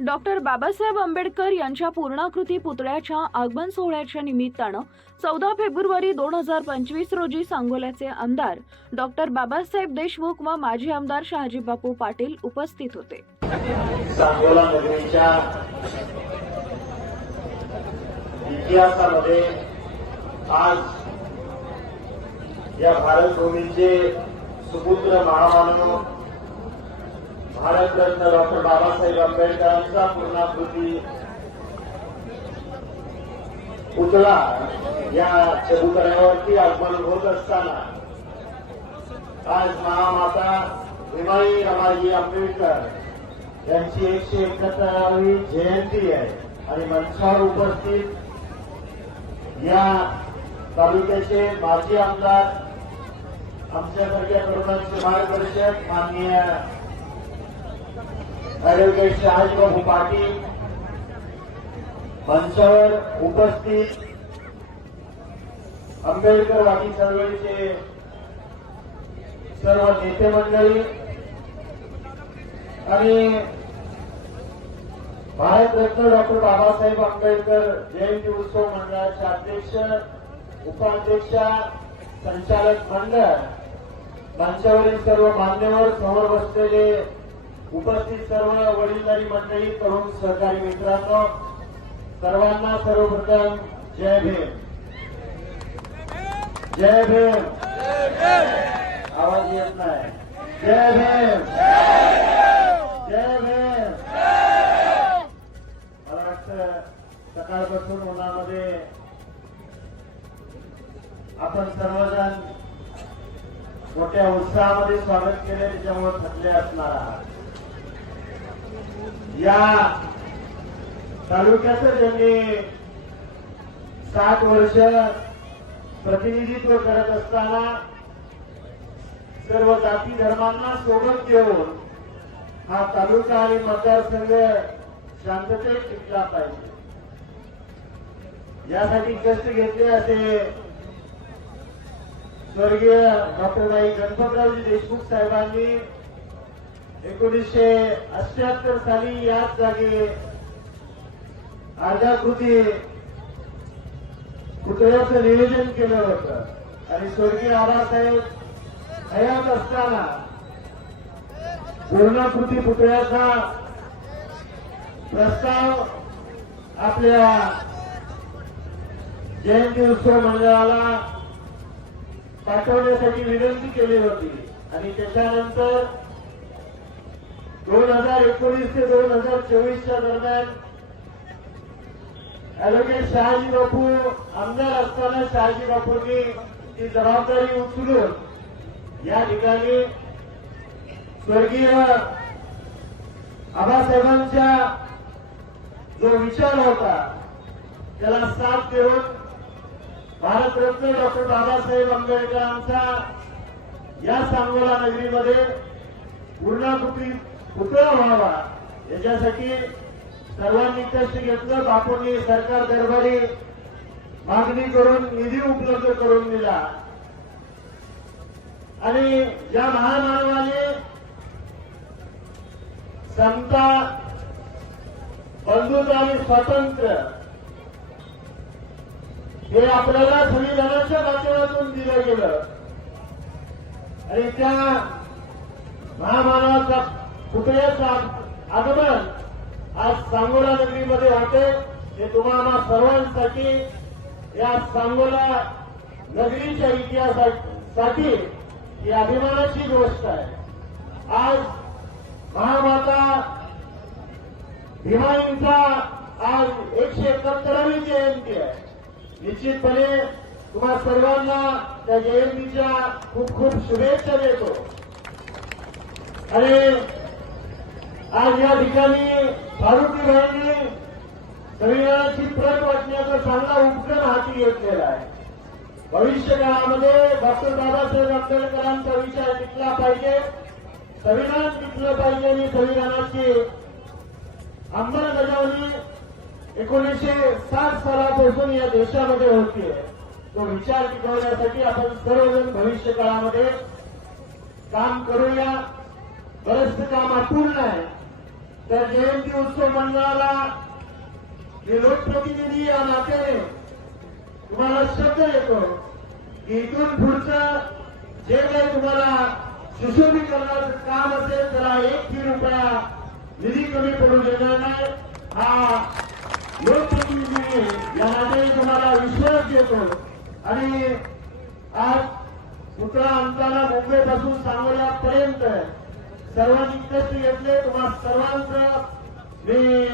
Doctor Babasaheb Ambedkar यांच्या पूर्णाकृती पुतळ्याच्या आगमन सोहळ्याच्या निमित्तानं चौदा फेब्रुवारी दोन हजार पंचवीस रोजी सांगोल्याचे आमदार डॉक्टर बाबासाहेब देशमुख व माजी आमदार शहाजी बापू पाटील उपस्थित होते. सांगोला नगरीच्या इतिहासामध्ये आज या भारतभूमीचे सुपुत्र महामानव भारतरत्न डॉक्टर बाबासाहेब आंबेडकरांचा पूर्णाकृती पुतळा या चबुतऱ्यावरती आगमन होत असताना आज महामाता हिमाई रमाजी आंबेडकर यांची एकशे एकाहत्तरावी जयंती आहे. आणि मंचावर उपस्थित या तालुक्याचे माजी आमदार आमच्यासारख्या तरुणांचे मार्गदर्शक माननीय ऍडव्होकेट शहाजीबाबू पाटील मंचावर उपस्थित आंबेडकर वादी चळवळीचे सर्व नेते मंडळी आणि भारतरत्न डॉक्टर बाबासाहेब आंबेडकर जयंती उत्सव मंडळाचे अध्यक्ष उपाध्यक्षा संचालक मंडळ मंचावरील सर्व मान्यवर समोर बसलेले उपस्थित सर्व वडीलधारी मंडळी तरुण सहकारी मित्रांनो सर्वांना सर्वप्रथम जय भीम. जय भीम. आवाज येत नाही. जय भीम. जय भीम. मला वाटतं सकाळपासून उन्हामध्ये आपण सर्वजण मोठ्या उत्साहामध्ये स्वागत केले त्याच्यामुळे थकले असणार आहात. या तालुक्याचं ज्यांनी सात वर्ष प्रतिनिधित्व करत असताना सर्व जाती धर्मांना सोबत घेऊन हा तालुका आणि मतदारसंघ शांततेत टिकला पाहिजे. यासाठी कष्ट घेतले असे स्वर्गीय डॉक्टर बाई गणपतरावजी देशमुख साहेबांनी एकोणीसशे अठ्याहत्तर साली याच जागी अर्धाकृती पुतळ्याचं नियोजन केलं होतं. आणि स्वर्गीय आबासाहेब हयात असताना पूर्णाकृती पुतळ्याचा प्रस्ताव आपल्या जयंती उत्सव मंडळाला पाठवण्यासाठी विनंती केली होती. आणि त्याच्यानंतर दोन हजार एकोणीस ते दोन हजार चोवीसच्या दरम्यान ऍडव्होकेट शहाजी बापू आमदार असताना शहाजी बापूंनी ती जबाबदारी उचलून या ठिकाणी स्वर्गीय आबासाहेबांच्या जो विचार होता त्याला साथ देऊन भारतरत्न डॉक्टर बाबासाहेब आंबेडकरांचा या सांगोला नगरीमध्ये पूर्णाकृती पुतळा व्हावा याच्यासाठी सर्वांनी कष्ट घेतलं बापूंनी सरकार दरबारी मागणी करून निधी उपलब्ध करून दिला. आणि या महामानवाने समता बंधुता आणि स्वातंत्र्य हे आपल्याला संविधानाच्या माध्यमातून दिलं गेलं. आणि त्या महामानवाचा पुतळ्याचं आगमन. आज सांगोला नगरीमध्ये होते हे तुम्हाला सर्वांसाठी या सांगोला नगरीच्या इतिहासासाठी ही अभिमानाची गोष्ट आहे. आज महामाता भीमाईंचा आज एकशे एकाहत्तरावी जयंती आहे. निश्चितपणे तुम्हा सर्वांना त्या जयंतीच्या खूप खूप शुभेच्छा देतो. आणि आज या ठिकाणी भाईने संविधानाची प्रत वाचण्याचा चांगला उपक्रम हाती घेतलेला आहे. भविष्य काळामध्ये डॉक्टर बाबासाहेब आंबेडकरांचा विचार टिकला पाहिजे संविधान टिकलं पाहिजे आणि संविधानाची अंमलबजावणी एकोणीसशे साठ सालापासून या देशामध्ये होतीये तो विचार टिकवण्यासाठी आपण सर्वजण भविष्य काळामध्ये काम करूया. बरंच काम अपूर्ण आहे त्या जयंती उत्सव मंडळाला जे लोकप्रतिनिधी या नात्याने तुम्हाला शब्द देतो. की इथून पुढचं जे काही तुम्हाला सुशोभीकरणाचं काम असेल त्याला एक तीन रुपया निधी कमी पडू देणार नाही. हा लोकप्रतिनिधी या नात्याने तुम्हाला विश्वास देतो. आणि आज पुतळा आमच्याला मुंबईपासून सांगोल्यापर्यंत सर्वांनी कष्ट घेतले तुम्हा सर्वांचं मी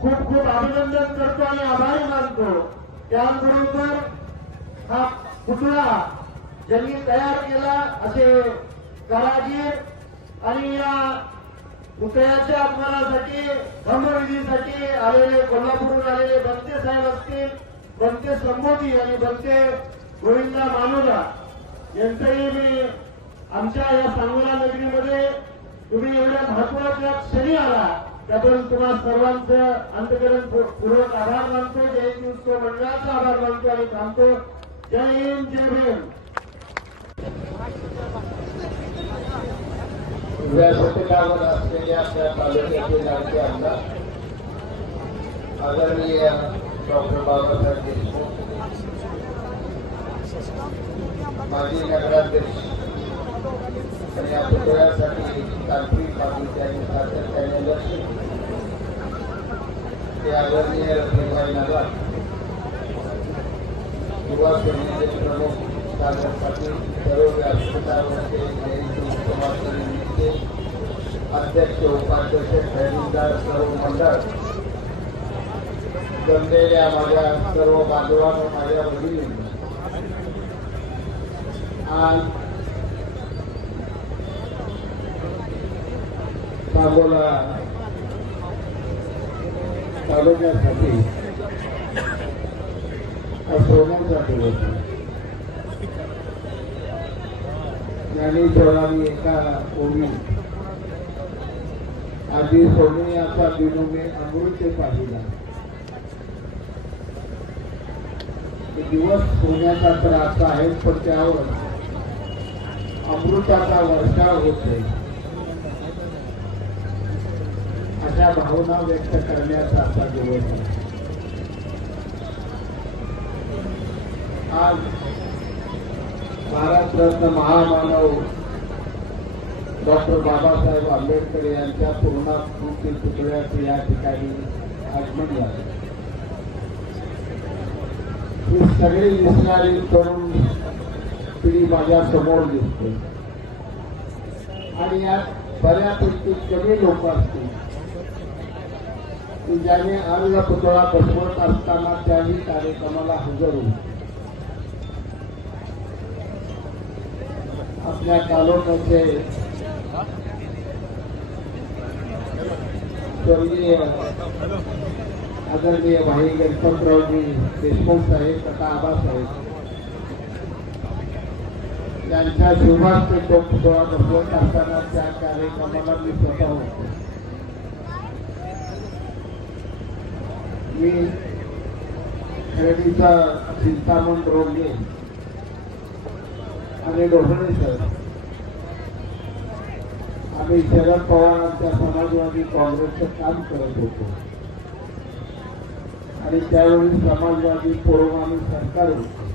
खूप खूप अभिनंदन करतो आणि आभारी मानतो. त्याबरोबर हा पुतळा ज्यांनी तयार केला असे कारागीर आणि या पुतळ्याच्या अपमानासाठी धर्मविधीसाठी आलेले कोल्हापूरहून आलेले बनते साहेब असतील बनते संबोधी आणि बनते गोविंदा मानुरा यांचंही मी आमच्या या सांगोला नगरीमध्ये तुम्ही एवढ्या महत्त्वाच्या क्षणी आला त्याबद्दल तुम्हाला सर्वांचं अंतकरण पूर्वक आभार मानतो. जयंती उत्सव मंडळाचा आभार मानतो आणि थांबतो. जय हिंद जय भीम. व्यासपीठावर असलेल्या आपल्या तालुक्याचे लाडके आमदार आदरणीय डॉक्टर बाबासाहेब देशमुख माजी नगराध्यक्ष आणि या पुतळ्यासाठी तांत्रिक त्यांनी सातत्याने लक्ष ते आदरणीय युवा सेनेचे प्रमुख सागर पाटील सर्व व्यासपीठावरचे अध्यक्ष उपाध्यक्ष सर्व मंडळ. जमलेल्या माझ्या सर्व बांधवांना माझ्या वडील आज अकोला तालुक्यासाठी हा सोन्याचा दिवस आहे. ज्ञानेश्वरांनी एका ओवी आधी सोने असा दिनोने अमृत्य पाहिला दिवस सोन्याचा तर असा आहे पण त्यावर अमृताचा वर्षाव होते अशा भावना व्यक्त करण्याचा असा दिवस आज भारतरत्न महामानव डॉक्टर बाबासाहेब आंबेडकर यांच्या पूर्णाकृती पुतळ्याचे या ठिकाणी आगमन झाले. ही सगळी दिसणारी तरुण पिढी माझ्यासमोर दिसते. आणि यात बऱ्यापैकी कमी लोक असतील. की ज्याने आज पुतळा बसवत असताना त्याही कार्यक्रमाला हजर होईल आपल्या तालुक्याचे स्वर्गीय आदरणीय भाई गणपतरावजी देशमुख साहेब तथा आबासाहेब यांच्या शिवास तो पुतळा बसवत असताना त्या कार्यक्रमाला मी स्वतः होतो. मी खरेदीचा चिंतामण रोगे आणि डोहणे सर. आम्ही शरद पवारांच्या समाजवादी काँग्रेसचं काम करत होतो. आणि त्यावेळी समाजवादी पुरोगामी सरकार होते.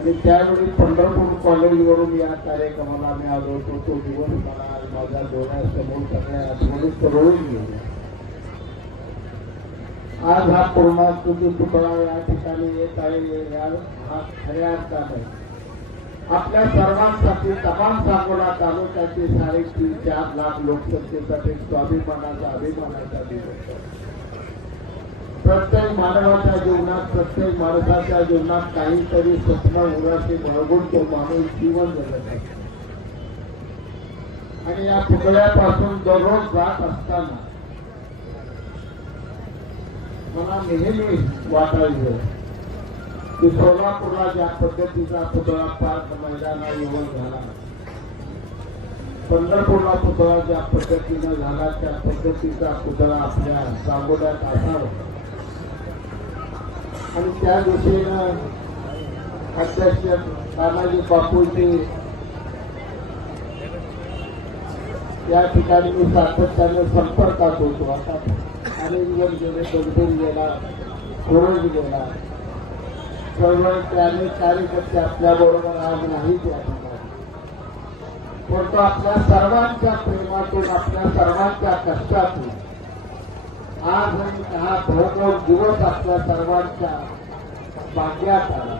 आणि त्यावेळी पंढरपूर कॉलेजवरून या कार्यक्रमाला आम्ही आलो होतो. तो दिवस मला माझ्या डोळ्यासमोर सगळ्या आठवणीत तरळून गेल्या. आज हा पूर्णाकृती पुतळा या ठिकाणी येत आहे या हा खऱ्या अर्थात आहे आपल्या सर्वांसाठी तमाम सांगोला तालुक्याचे साडेतीन चार लाख लोकसंख्येसाठी स्वाभिमानाचा अभिमानाचा दिवस. प्रत्येक मानवाच्या जीवनात प्रत्येक माणसाच्या जीवनात काहीतरी स्वप्न उराशी बाळगून तो माणूस जीवन जगत आहे. आणि या पुतळ्यापासून दररोज जात असताना मला नेहमी वाटायचं की सोलापूरला ज्या पद्धतीचा पुतळा पार्क मैदाना येऊन झाला पंढरपूरला पुतळा ज्या पद्धतीनं झाला त्या पद्धतीचा पुतळा आपल्या सांगोड्यात असावा आणि त्या दिशेनं अध्यक्ष तानाजी बापूंची या ठिकाणी मी सातत्याने संपर्कात होतो. आता अरेंजवर गेले दोगदूर गेला कोरज गेला. त्यामुळे त्याने कार्यकर्ते आपल्याबरोबर आज नाही या ठिकाणी परंतु आपल्या सर्वांच्या प्रेमातून आपल्या सर्वांच्या कष्टातून आज हा भौगोल दिवस आपल्या सर्वांच्या भाग्यात आला.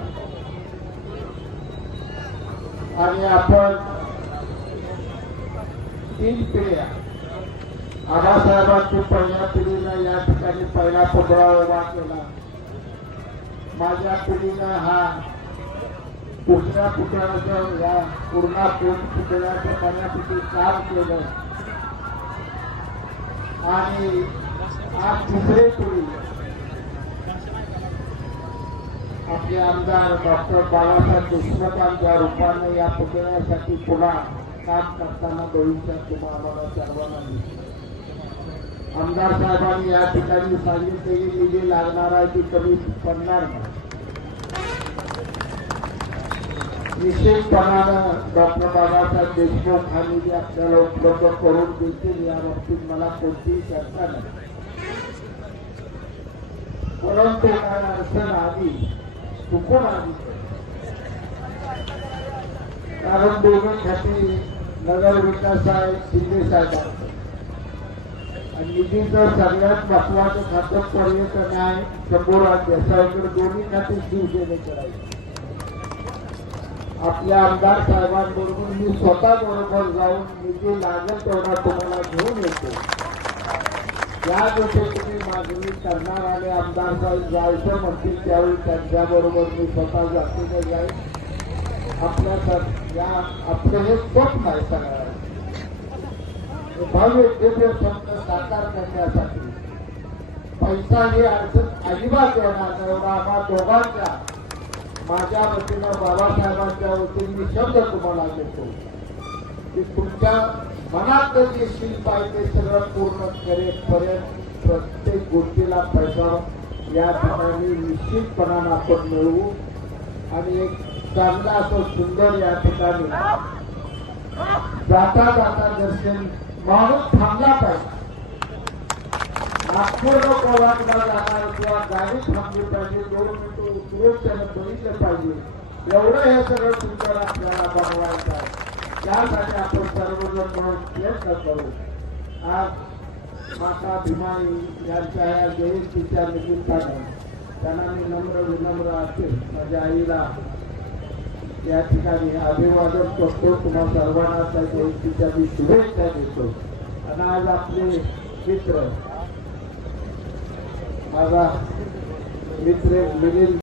आणि आपण तीन पिढ्या आबासाहेबांची पहिल्या पिढीनं या ठिकाणी पहिला पुतळा उभा केला. माझ्या पिढीनं हा दुसऱ्या पुतळ्याचं या पूर्णा पुतळ्याचं बऱ्यापैकी काम केलं. आणि आज तिसरी पिढी आपले आमदार डॉक्टर बाळासाहेब देशमुखांच्या रूपाने या पुतळ्यासाठी पुन्हा काम करताना भविष्यात तुम्हाला सर्वांना दिसतो आमदार साहेबांनी या ठिकाणी सांगितले की निधी लागणार आहे ती कमी पडणार नाही. निश्चितपणानं डॉक्टर बाबासाहेब देशमुख हा निधी आपल्याला उपलब्ध करून देतील या बाबतीत मला कोणतीही चर्चा नाही. परंतु काय अडचण आली चुकून आली. कारण दोघं खाती नगर विकास साहेब शिंदे साहेब आणि निधीचं सगळ्यात महत्वाचं खातं पर्यटन आहे शंभूराज देसाईकर दोन्ही खाते शिवसेनेकडे आहे आपल्या आमदार साहेबांबरोबर मी स्वतः बरोबर जाऊन निधी लागेल तेवढा तुम्हाला घेऊन येतो. या जसे तुम्ही मागणी करणार आणि आमदार साहेब जायचं म्हणतील त्यावेळी त्यांच्याबरोबर मी स्वतः जातीने जाईल आपल्या या आपलं हे स्वप्न आहे सगळ्यांना भव्य दिव्य स्वप्न साकार करण्यासाठी. पैसा ही अडचण अजिबात येणार नाही. एवढा दोघांच्या माझ्या वतीनं बाबासाहेबांच्या वतीने मी शब्द तुम्हाला देतो की तुमच्या मनात जे शिल्प आहे ते सगळं पूर्ण करेपर्यंत प्रत्येक गोष्टीला पैसा या ठिकाणी निश्चितपणानं आपण मिळवू. आणि एक चांगला असं सुंदर या ठिकाणी जाता जाता दर्शन माणूस थांबला पाहिजे नागपूर कोल्हापूरला जाणार किंवा गाडी थांबली पाहिजे दोन मिनिटं उतरून त्यानं बघितलं पाहिजे. एवढं हे सगळं सुंदर आपल्याला बनवायचं आहे. त्यासाठी आपण सर्वजण म्हणून प्रयत्न करू. आज माता भीमाई यांच्या या जयंतीच्या निमित्तानं त्यांना मी नम्र विनम्र असेल माझ्या आईला या ठिकाणी अभिवादन करतो तुम्हा सर्वांना त्या जयंतीच्या मी शुभेच्छा देतो. आणि आज आपले मित्र माझा मित्र मिलिंद